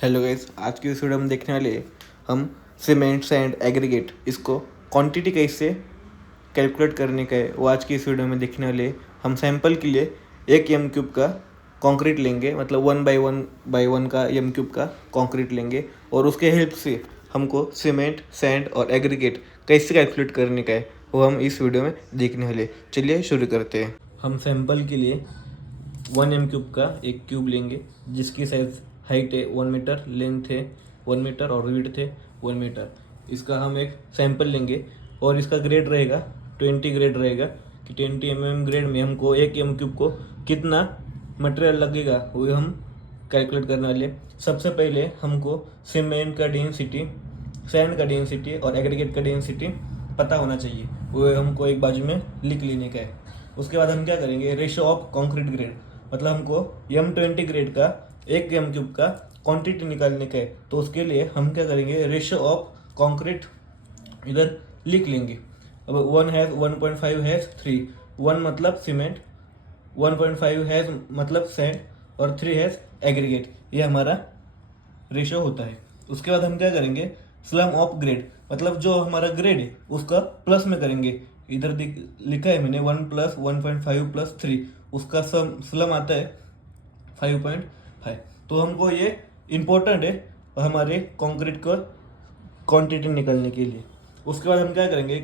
Hello guys, आज की इस वीडियो में देखने वाले हम सीमेंट सैंड एग्रीगेट इसको क्वांटिटी कैसे कैलकुलेट करने का है वो आज की इस वीडियो में देखने वाले। हम सैंपल के लिए 1 m³ का कंक्रीट लेंगे, मतलब 1 by 1 का m³ का कंक्रीट लेंगे और उसके हेल्प से हमको सीमेंट सैंड और एग्रीगेट कैसे कैलकुलेट करने का है वो हम इस वीडियो में देखने वाले। चलिए शुरू करते हैं। हम सैंपल के लिए 1 m³ का एक क्यूब लेंगे जिसकी साइज हाइट है 1 मीटर, लेंथ है 1 मीटर और विड्थ है 1 मीटर। इसका हम एक सैंपल लेंगे और इसका ग्रेड रहेगा 20 ग्रेड रहेगा कि 20 ग्रेड में हमको 1 m³ को कितना मटेरियल लगेगा वो हम कैलकुलेट करने वाले। सबसे पहले हमको सीमेंट का डेंसिटी, सैंड का डेंसिटी और एग्रीगेट का डेंसिटी पता होना चाहिए, वो हमको एक बाजू में लिख लेने का है। उसके बाद हम क्या करेंगे, रेशो ऑफ कंक्रीट ग्रेड, मतलब हमको M20 ग्रेड का 1 m³ का क्वांटिटी निकालने का है। तो उसके लिए हम क्या करेंगे, रेशो ऑफ कंक्रीट इधर लिख लेंगे। अब 1 हैज़ 1.5 हैज़ 3, 1 मतलब सीमेंट, 1.5 हैज़ मतलब सैंड और 3 हैज़ एग्रीगेट, ये हमारा रेशो होता है। उसके बाद हम क्या करेंगे, स्लम ऑफ ग्रेड, मतलब जो हमारा ग्रेड है उसका प्लस में करेंगे। इधर लिखा है मैंने 1 + 1.5 + 3, उसका स्लम आता है 5.5। तो हमको ये इम्पोर्टेंट है हमारे कंक्रीट का क्वांटिटी निकालने के लिए। उसके बाद हम क्या करेंगे,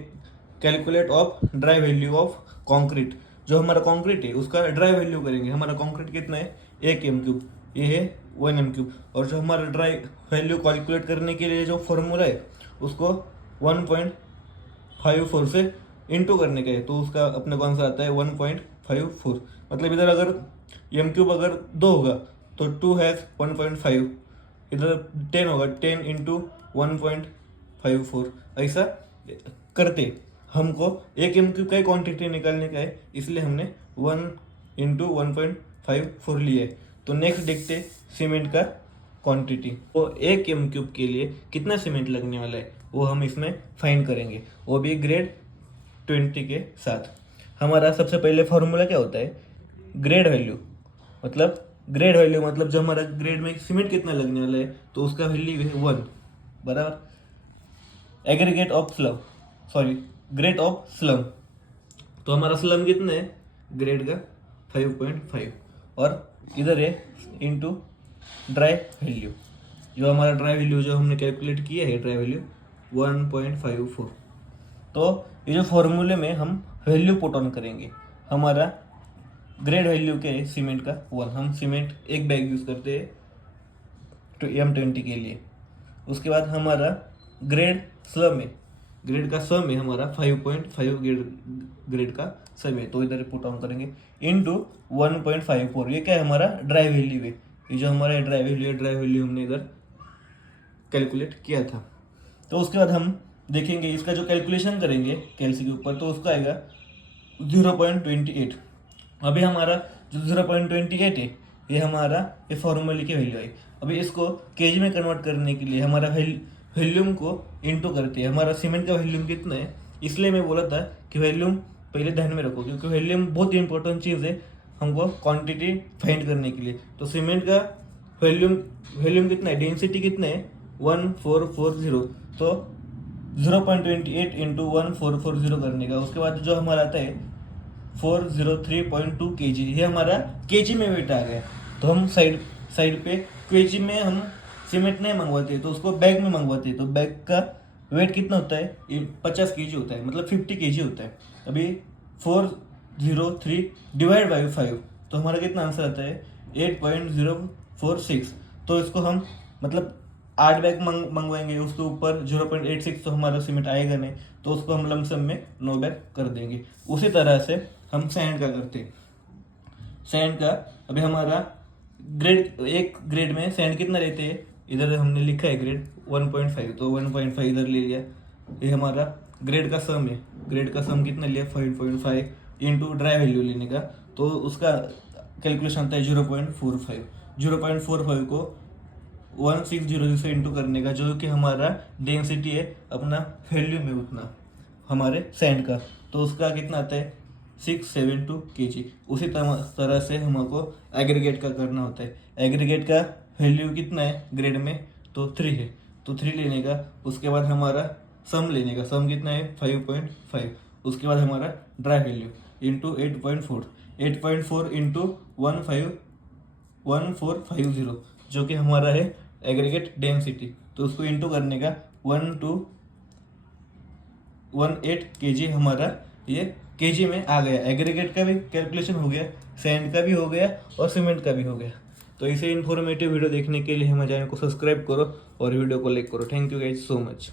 calculate of dry value of concrete, जो हमारा कंक्रीट है उसका ड्राई वैल्यू करेंगे। हमारा कंक्रीट कितना है, 1 m³, ये है 1 m³। और जो हमारा ड्राई वैल्यू कैलकुलेट करने के लिए जो फॉर्मूला है उसको 1.54 से इंटू करने का है। तो उसका अपने कौन सा आता है 1.54, मतलब इधर अगर m³ अगर 2 होगा तो 2 हैज़ 1.5, इधर 10 होगा 10 × 1.54, ऐसा करते हमको 1 m³ का ही क्वांटिटी निकालने का है, इसलिए हमने 1 × 1.54 लिया है। तो नेक्स्ट देखते सीमेंट का क्वांटिटी, वो 1 m³ के लिए कितना सीमेंट लगने वाला है वो हम इसमें फाइंड करेंगे, वो भी ग्रेड 20 के साथ। हमारा सबसे पहले फॉर्मूला क्या होता है, ग्रेड वैल्यू, मतलब जो हमारा ग्रेड में सीमेंट कितना लगने वाला है तो उसका वैल्यू है 1 बराबर aggregate of slum, grade of slum. तो हमारा स्लम कितना है, ग्रेड का 5.5 और इधर है इंटू ड्राई वैल्यू, जो हमारा ड्राई वैल्यू जो हमने कैलकुलेट किया है ड्राई वैल्यू 1.54। तो ये जो फॉर्मूले में हम वैल्यू पुट ऑन करेंगे, हमारा ग्रेड वैल्यू के सीमेंट का 1, हम सीमेंट एक बैग यूज़ करते हैं तो M20 के लिए। उसके बाद हमारा ग्रेड स्लम है, ग्रेड का सम है हमारा 5.5 ग्रेड का सम है, तो इधर पुट ऑन करेंगे इंटू 1.54, ये क्या है हमारा ड्राई वैल्यू है। ये जो हमारा ड्राई वैल्यू हमने इधर कैलकुलेट किया था। तो उसके बाद हम देखेंगे इसका जो कैलकुलेशन करेंगे कैलसी के ऊपर, तो उसका आएगा 0.28। अभी हमारा जो 0.28 है ये हमारा ये फॉर्मूले की वैल्यू है। अभी इसको केजी में कन्वर्ट करने के लिए हमारा वैल्यूम को इंटू करते हैं। हमारा सीमेंट का वैल्यूम कितना है, इसलिए मैं बोला था कि वैल्यूम पहले ध्यान में रखो, क्योंकि वैल्यूम बहुत ही इंपॉर्टेंट चीज़ है हमको क्वांटिटी फाइंड करने के लिए। तो सीमेंट का वैल्यूम कितना है, डेंसिटी कितना है 1440, तो 0.28 इंटू 1440 करने का। उसके बाद जो हमारा आता है 403.2 kg, ये हमारा केजी में वेट आ गया। तो हम साइड पे केजी में हम सीमेंट नहीं मंगवाते तो उसको बैग में मंगवाते हैं। तो बैग का वेट कितना होता है, 50 kg होता है, मतलब 50 kg होता है। अभी 403 डिवाइड बाई 5, तो हमारा कितना आंसर आता है 8.046। तो इसको हम मतलब 8 बैग मंगवाएंगे, उसके ऊपर 0.86 तो हमारा सीमेंट आएगा नहीं, तो उसको हम लमसम में 9 बैग कर देंगे। उसी तरह से हम सैंड का करते हैं। सैंड का अभी हमारा एक ग्रेड में सैंड कितना लेते हैं, इधर हमने लिखा है ग्रेड 1.5, तो 1.5 इधर ले लिया। ये हमारा ग्रेड का सम है, ग्रेड का सम कितना लिया 5.5 इंटू ड्राई वैल्यू लेने का, तो उसका कैलकुलेशन आता है 0.45। 0.45 को 160 से इंटू करने का, जो कि हमारा डेंसिटी है अपना वैल्यू में उतना हमारे सैंड का, तो उसका कितना आता है 672 kg। उसी तरह से हमको एग्रीगेट का करना होता है। एग्रीगेट का वैल्यू कितना है ग्रेड में, तो 3 है, तो 3 लेने का। उसके बाद हमारा सम लेने का, सम कितना है 5.5। उसके बाद हमारा ड्राई वैल्यू इंटू 8.4, 8.4 इंटू 1450, जो कि हमारा है एग्रीगेट डेंसिटी। तो उसको इंटू करने का 1218 kg हमारा ये kg में आ गया। एग्रीगेट का भी कैलकुलेशन हो गया, सैंड का भी हो गया और सीमेंट का भी हो गया। तो इसे इन्फॉर्मेटिव वीडियो देखने के लिए हमारे चैनल को सब्सक्राइब करो और वीडियो को लाइक करो। Thank you guys so much.